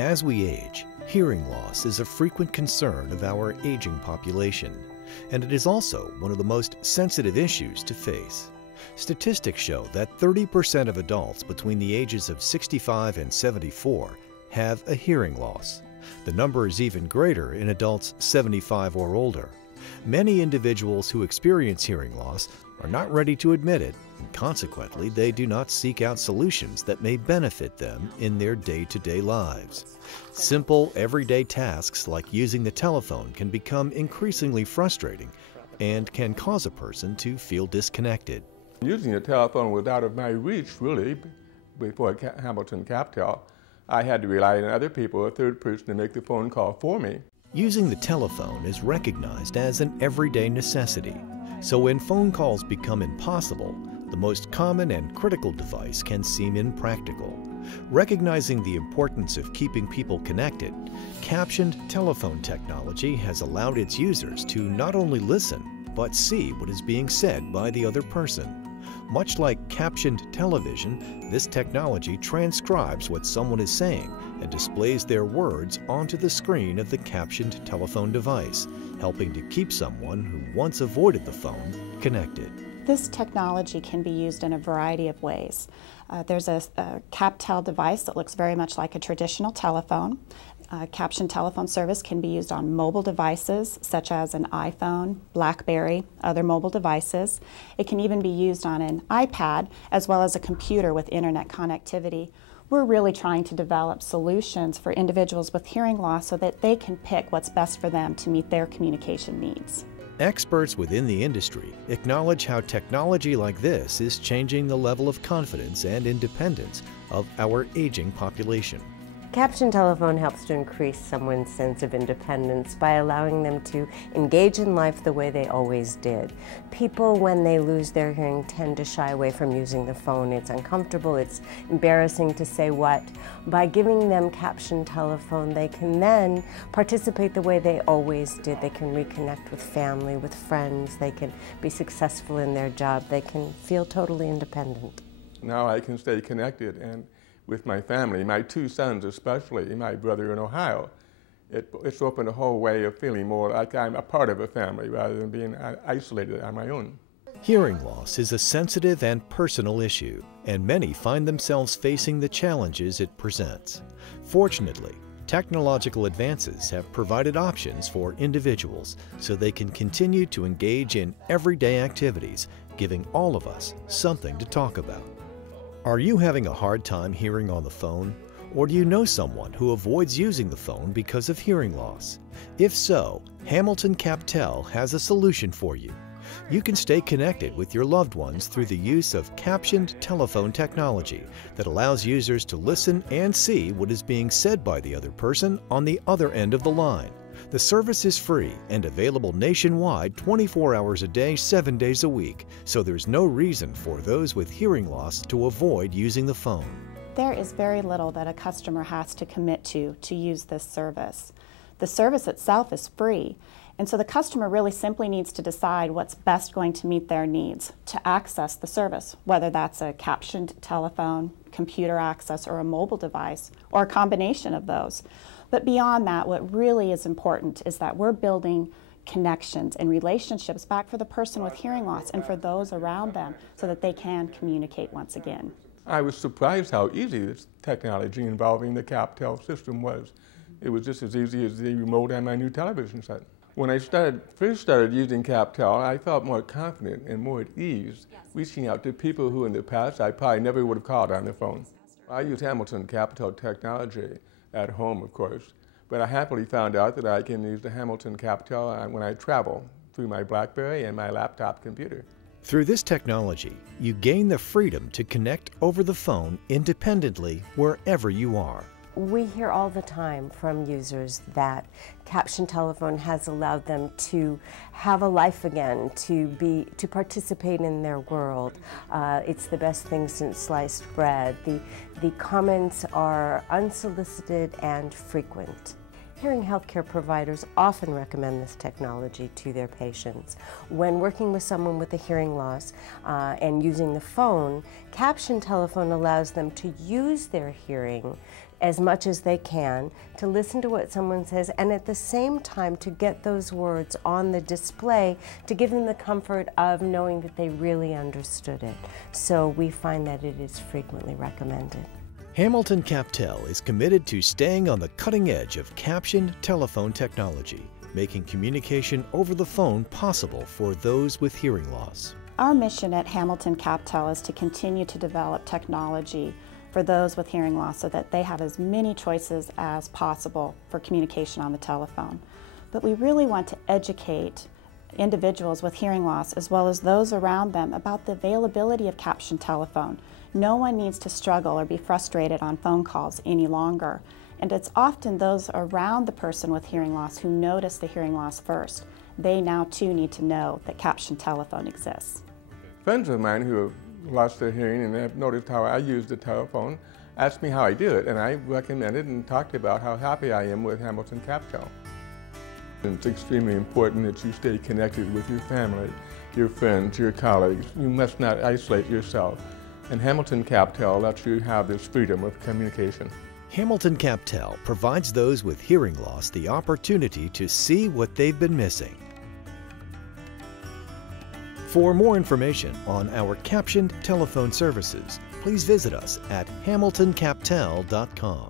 As we age, hearing loss is a frequent concern of our aging population, and it is also one of the most sensitive issues to face. Statistics show that 30% of adults between the ages of 65 and 74 have a hearing loss. The number is even greater in adults 75 or older. Many individuals who experience hearing loss are not ready to admit it, and consequently, they do not seek out solutions that may benefit them in their day-to-day lives. Simple, everyday tasks like using the telephone can become increasingly frustrating and can cause a person to feel disconnected. Using the telephone was out of my reach, really, before Hamilton CapTel. I had to rely on other people, a third person, to make the phone call for me. Using the telephone is recognized as an everyday necessity. So when phone calls become impossible, the most common and critical device can seem impractical. Recognizing the importance of keeping people connected, captioned telephone technology has allowed its users to not only listen, but see what is being said by the other person. Much like captioned television, this technology transcribes what someone is saying and displays their words onto the screen of the captioned telephone device, helping to keep someone who once avoided the phone connected. This technology can be used in a variety of ways. There's a CapTel device that looks very much like a traditional telephone. Caption telephone service can be used on mobile devices such as an iPhone, BlackBerry, other mobile devices. It can even be used on an iPad as well as a computer with internet connectivity. We're really trying to develop solutions for individuals with hearing loss so that they can pick what's best for them to meet their communication needs. Experts within the industry acknowledge how technology like this is changing the level of confidence and independence of our aging population. Caption telephone helps to increase someone's sense of independence by allowing them to engage in life the way they always did. People, when they lose their hearing, tend to shy away from using the phone. It's uncomfortable, it's embarrassing to say what. By giving them caption telephone, they can then participate the way they always did. They can reconnect with family, with friends, they can be successful in their job, they can feel totally independent. Now I can stay connected and with my family, my two sons especially, my brother in Ohio. It's opened a whole way of feeling more like I'm a part of a family rather than being isolated on my own. Hearing loss is a sensitive and personal issue, and many find themselves facing the challenges it presents. Fortunately, technological advances have provided options for individuals so they can continue to engage in everyday activities, giving all of us something to talk about. Are you having a hard time hearing on the phone? Or do you know someone who avoids using the phone because of hearing loss? If so, Hamilton CapTel has a solution for you. You can stay connected with your loved ones through the use of captioned telephone technology that allows users to listen and see what is being said by the other person on the other end of the line. The service is free and available nationwide 24 hours a day, 7 days a week, so there's no reason for those with hearing loss to avoid using the phone. There is very little that a customer has to commit to use this service. The service itself is free, and so the customer really simply needs to decide what's best going to meet their needs to access the service, whether that's a captioned telephone, computer access, or a mobile device, or a combination of those. But beyond that, what really is important is that we're building connections and relationships back for the person with hearing loss and for those around them so that they can communicate once again. I was surprised how easy this technology involving the CapTel system was. It was just as easy as the remote on my new television set. When I first started using CapTel, I felt more confident and more at ease reaching out to people who in the past I probably never would have called on the phone. I use Hamilton CapTel technology at home, of course, but I happily found out that I can use the Hamilton CapTel when I travel through my BlackBerry and my laptop computer. Through this technology, you gain the freedom to connect over the phone independently wherever you are. We hear all the time from users that caption telephone has allowed them to have a life again, to participate in their world. It's the best thing since sliced bread. The comments are unsolicited and frequent. Hearing healthcare providers often recommend this technology to their patients. When working with someone with a hearing loss and using the phone, caption telephone allows them to use their hearing as much as they can, to listen to what someone says, and at the same time to get those words on the display to give them the comfort of knowing that they really understood it. So we find that it is frequently recommended. Hamilton CapTel is committed to staying on the cutting edge of captioned telephone technology, making communication over the phone possible for those with hearing loss. Our mission at Hamilton CapTel is to continue to develop technology for those with hearing loss so that they have as many choices as possible for communication on the telephone. But we really want to educate individuals with hearing loss as well as those around them about the availability of captioned telephone. No one needs to struggle or be frustrated on phone calls any longer. And it's often those around the person with hearing loss who notice the hearing loss first. They now too need to know that captioned telephone exists. Friends of mine who have lost their hearing and have noticed how I use the telephone asked me how I do it, and I recommended and talked about how happy I am with Hamilton CapTel. It's extremely important that you stay connected with your family, your friends, your colleagues. You must not isolate yourself. And Hamilton CapTel lets you have this freedom of communication. Hamilton CapTel provides those with hearing loss the opportunity to see what they've been missing. For more information on our captioned telephone services, please visit us at hamiltoncaptel.com.